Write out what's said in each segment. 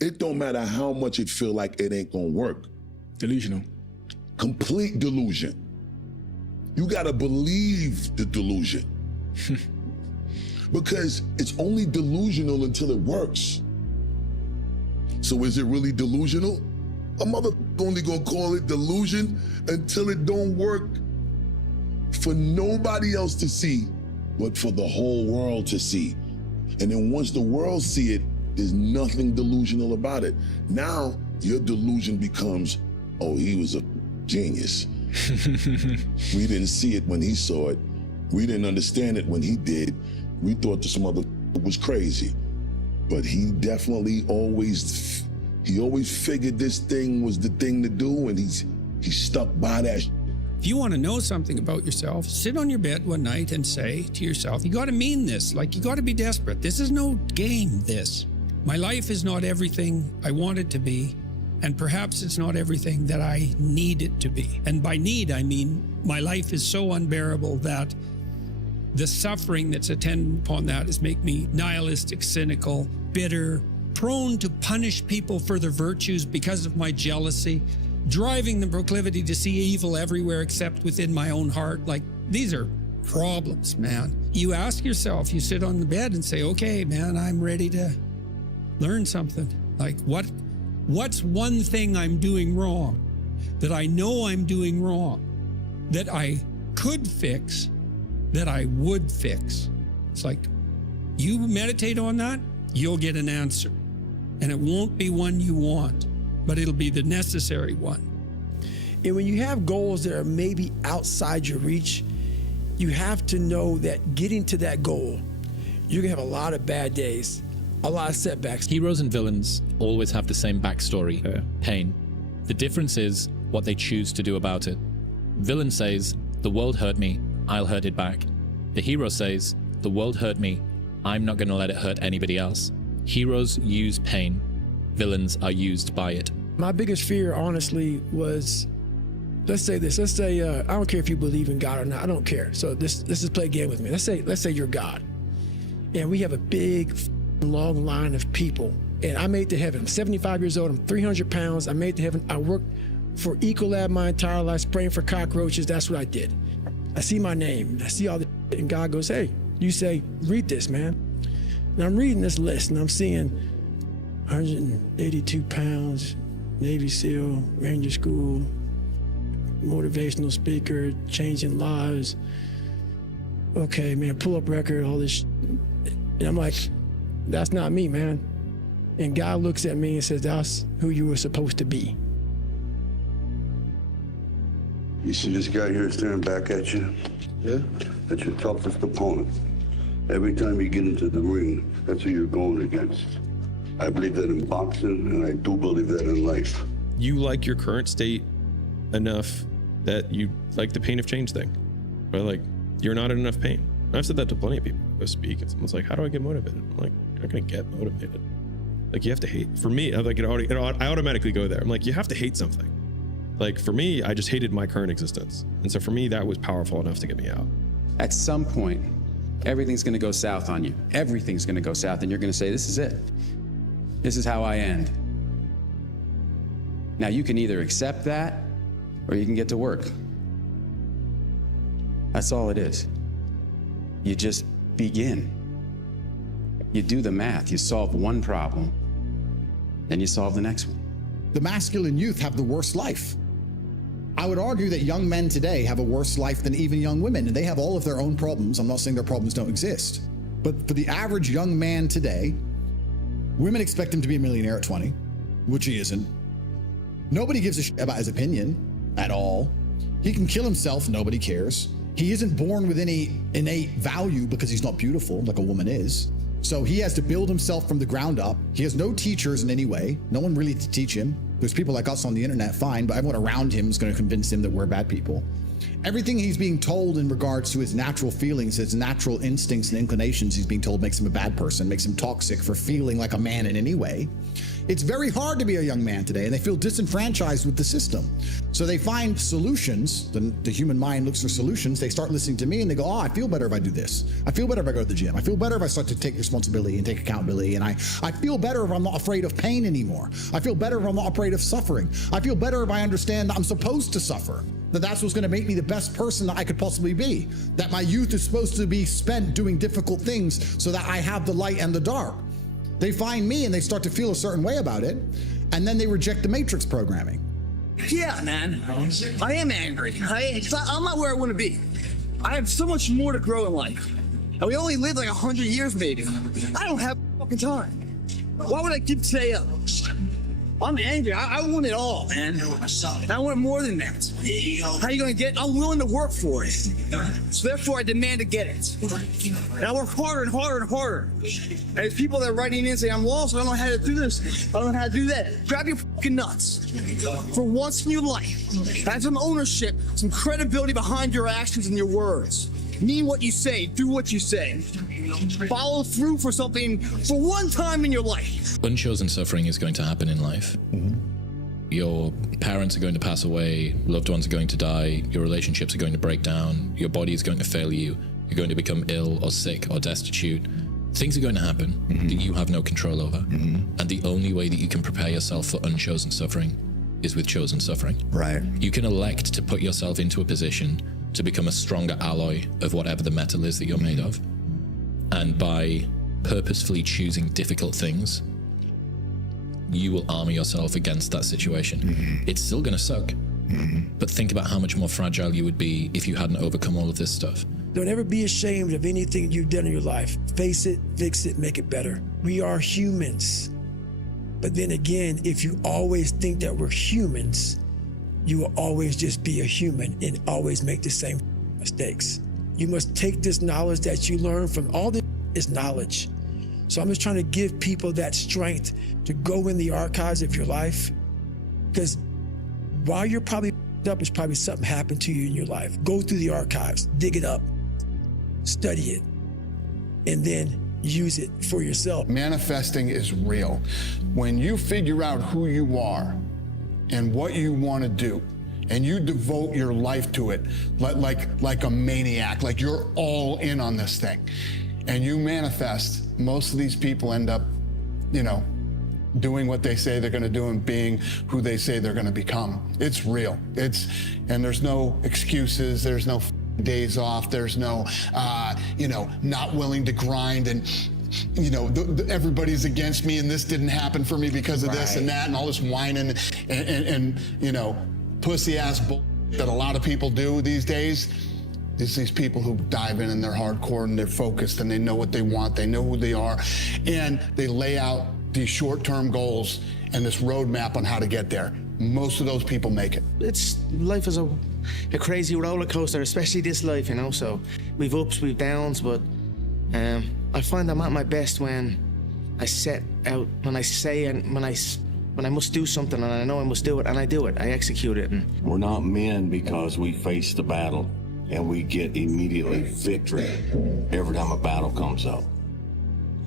It don't matter how much it feel like it ain't gonna work. Delusional. Complete delusion. You gotta believe the delusion. Because it's only delusional until it works. So is it really delusional? A mother only gonna call it delusion until it don't work for nobody else to see, but for the whole world to see. And then once the world see it, there's nothing delusional about it. Now your delusion becomes, oh, he was a genius. We didn't see it when he saw it. We didn't understand it when he did. We thought this mother was crazy. But he definitely always figured this thing was the thing to do, and he stuck by that. If you want to know something about yourself, sit on your bed one night and say to yourself, you got to mean this, like you got to be desperate. This is no game, this. My life is not everything I want it to be, and perhaps it's not everything that I need it to be. And by need, I mean my life is so unbearable that the suffering that's attendant upon that is make me nihilistic, cynical, bitter, prone to punish people for their virtues because of my jealousy, driving the proclivity to see evil everywhere except within my own heart. Like, these are problems, man. You ask yourself, you sit on the bed and say, okay, man, I'm ready to learn something. Like, what's one thing I'm doing wrong that I know I'm doing wrong, that I could fix, that I would fix? It's like, you meditate on that, you'll get an answer. And it won't be one you want, but it'll be the necessary one. And when you have goals that are maybe outside your reach, you have to know that getting to that goal, you're gonna have a lot of bad days, a lot of setbacks. Heroes and villains always have the same backstory, pain. The difference is what they choose to do about it. Villain says, the world hurt me, I'll hurt it back. The hero says, the world hurt me, I'm not gonna let it hurt anybody else. Heroes use pain, villains are used by it. My biggest fear, honestly, was, let's say this, I don't care if you believe in God or not, I don't care. So let's just play a game with me. Let's say you're God, and we have a big, long line of people, and I made it to heaven. I'm 75 years old, I'm 300 pounds, I made it to heaven. I worked for Ecolab my entire life, spraying for cockroaches, that's what I did. I see my name, I see all the and God goes, hey, you say, read this, man. And I'm reading this list, and I'm seeing 182 pounds, Navy SEAL, Ranger School, motivational speaker, changing lives. Okay, man, pull-up record, all this. And I'm like, that's not me, man. And God looks at me and says, that's who you were supposed to be. You see this guy here staring back at you? Yeah? That's your toughest opponent. Every time you get into the ring, that's who you're going against. I believe that in boxing, and I do believe that in life. You like your current state enough that you like the pain of change thing. But like, you're not in enough pain. And I've said that to plenty of people. I speak, and someone's like, how do I get motivated? I'm like, you're not gonna get motivated. Like, you have to hate. For me, I automatically go there. I'm like, you have to hate something. Like, for me, I just hated my current existence. And so for me, that was powerful enough to get me out. At some point, everything's gonna go south on you. Everything's gonna go south, and you're gonna say, this is it. This is how I end. Now, you can either accept that, or you can get to work. That's all it is. You just begin. You do the math, you solve one problem, then you solve the next one. The masculine youth have the worst life. I would argue that young men today have a worse life than even young women, and they have all of their own problems. I'm not saying their problems don't exist. But for the average young man today, women expect him to be a millionaire at 20, which he isn't. Nobody gives a shit about his opinion at all. He can kill himself, nobody cares. He isn't born with any innate value because he's not beautiful like a woman is. So he has to build himself from the ground up. He has no teachers in any way. No one really to teach him. There's people like us on the internet, fine, but everyone around him is going to convince him that we're bad people. Everything he's being told in regards to his natural feelings, his natural instincts and inclinations, he's being told makes him a bad person, makes him toxic for feeling like a man in any way. It's very hard to be a young man today, and they feel disenfranchised with the system. So So they find solutions. The human mind looks for solutions. They start listening to me and they go, oh, I feel better if I do this. I feel better if I go to the gym. I feel better if I start to take responsibility and take accountability. And I feel better if I'm not afraid of pain anymore. I feel better if I'm not afraid of suffering. I feel better if I understand that I'm supposed to suffer. That's what's going to make me the best person that I could possibly be. That my youth is supposed to be spent doing difficult things so that I have the light and the dark. They find me and they start to feel a certain way about it. And then they reject the matrix programming. Yeah, man. I am angry. I'm not where I want to be. I have so much more to grow in life. And we only live like 100 years, maybe. I don't have fucking time. Why would I give today up? I'm angry. I want it all, man. I want more than that. How are you going to get it? I'm willing to work for it. So therefore, I demand to get it. And I work harder and harder and harder. And there's people that are writing in saying, I'm lost. I don't know how to do this. I don't know how to do that. Grab your fucking nuts. For once in your life, have some ownership, some credibility behind your actions and your words. Mean what you say, do what you say. Follow through for something for one time in your life. Unchosen suffering is going to happen in life. Your parents are going to pass away, loved ones are going to die, your relationships are going to break down, your body is going to fail you, you're going to become ill or sick or destitute. Things are going to happen that you have no control over. And the only way that you can prepare yourself for unchosen suffering is with chosen suffering. Right. You can elect to put yourself into a position to become a stronger alloy of whatever the metal is that you're made of. And by purposefully choosing difficult things, you will armor yourself against that situation. It's still gonna suck, but think about how much more fragile you would be if you hadn't overcome all of this stuff. Don't ever be ashamed of anything you've done in your life. Face it, fix it, make it better. We are humans. But then again, if you always think that we're humans, you will always just be a human and always make the same mistakes. You must take this knowledge that you learn from all this is knowledge. So I'm just trying to give people that strength to go in the archives of your life, because while you're probably up, it's probably something happened to you in your life. Go through the archives, dig it up, study it, and then use it for yourself. Manifesting is real. When you figure out who you are and what you want to do, and you devote your life to it like a maniac, like you're all in on this thing, and you manifest, most of these people end up, doing what they say they're going to do and being who they say they're going to become. It's real. And there's no excuses. There's no days off. There's no, not willing to grind and, everybody's against me and this didn't happen for me because of this and that and all this whining and pussy ass bull that a lot of people do these days. It's these people who dive in and they're hardcore and they're focused and they know what they want, they know who they are, and they lay out these short-term goals and this roadmap on how to get there. Most of those people make it. Life is a crazy roller coaster, especially this life, so we've ups, we've downs, but I find I'm at my best when I set out, when I say and when I must do something and I know I must do it and I do it, I execute it. We're not men because we face the battle and we get immediately victory every time a battle comes up.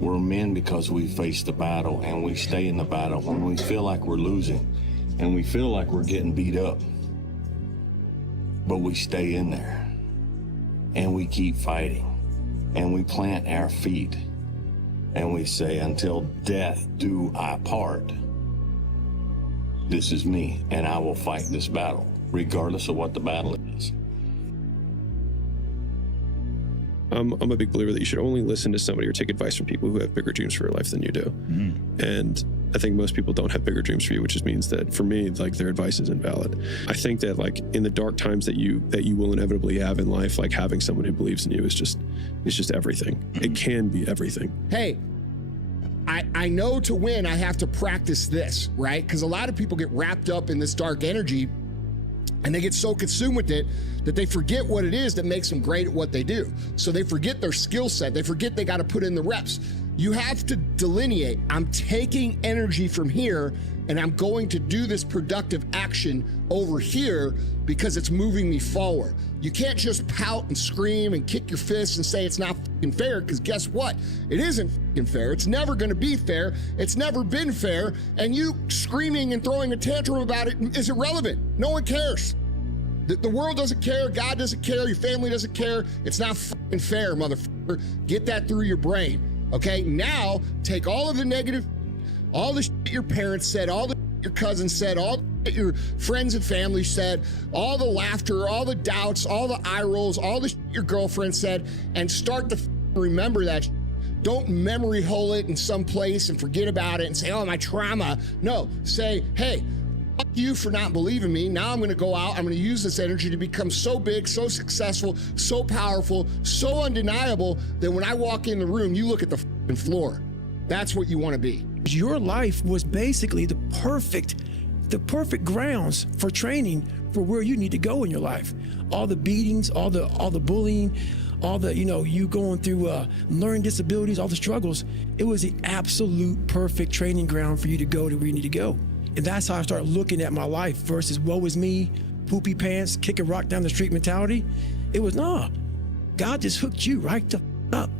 We're men because we face the battle and we stay in the battle when we feel like we're losing and we feel like we're getting beat up. But we stay in there and we keep fighting and we plant our feet and we say, until death do I part. This is me and I will fight this battle, regardless of what the battle is. I'm a big believer that you should only listen to somebody or take advice from people who have bigger dreams for your life than you do. And I think most people don't have bigger dreams for you, which just means that for me, their advice is invalid. I think that in the dark times that you will inevitably have in life, having someone who believes in you is just everything. It can be everything. Hey, I know to win, I have to practice this, right? Because a lot of people get wrapped up in this dark energy and they get so consumed with it that they forget what it is that makes them great at what they do. So they forget their skill set. They forget they got to put in the reps. You have to delineate. I'm taking energy from here and I'm going to do this productive action over here because it's moving me forward. You can't just pout and scream and kick your fists and say it's not fair, because guess what? It isn't fair. It's never going to be fair. It's never been fair. And you screaming and throwing a tantrum about it is irrelevant. No one cares. The world doesn't care. God doesn't care. Your family doesn't care. It's not fair, motherfucker. Get that through your brain. Okay? Now, take all of the negative, all the shit your parents said, all the shit your cousins said, all the shit your friends and family said, all the laughter, all the doubts, all the eye rolls, all the shit your girlfriend said, and start to remember that shit. Don't memory hole it in some place and forget about it and say, oh, my trauma. No, say, hey, fuck you for not believing me. Now I'm going to go out. I'm going to use this energy to become so big, so successful, so powerful, so undeniable that when I walk in the room, you look at the floor. That's what you want to be. Your life was basically the perfect grounds for training for where you need to go in your life. All the beatings, all the bullying, all the, you going through learning disabilities, all the struggles. It was the absolute perfect training ground for you to go to where you need to go. And that's how I started looking at my life versus woe is me, poopy pants, kick a rock down the street mentality. It was, God just hooked you right the up.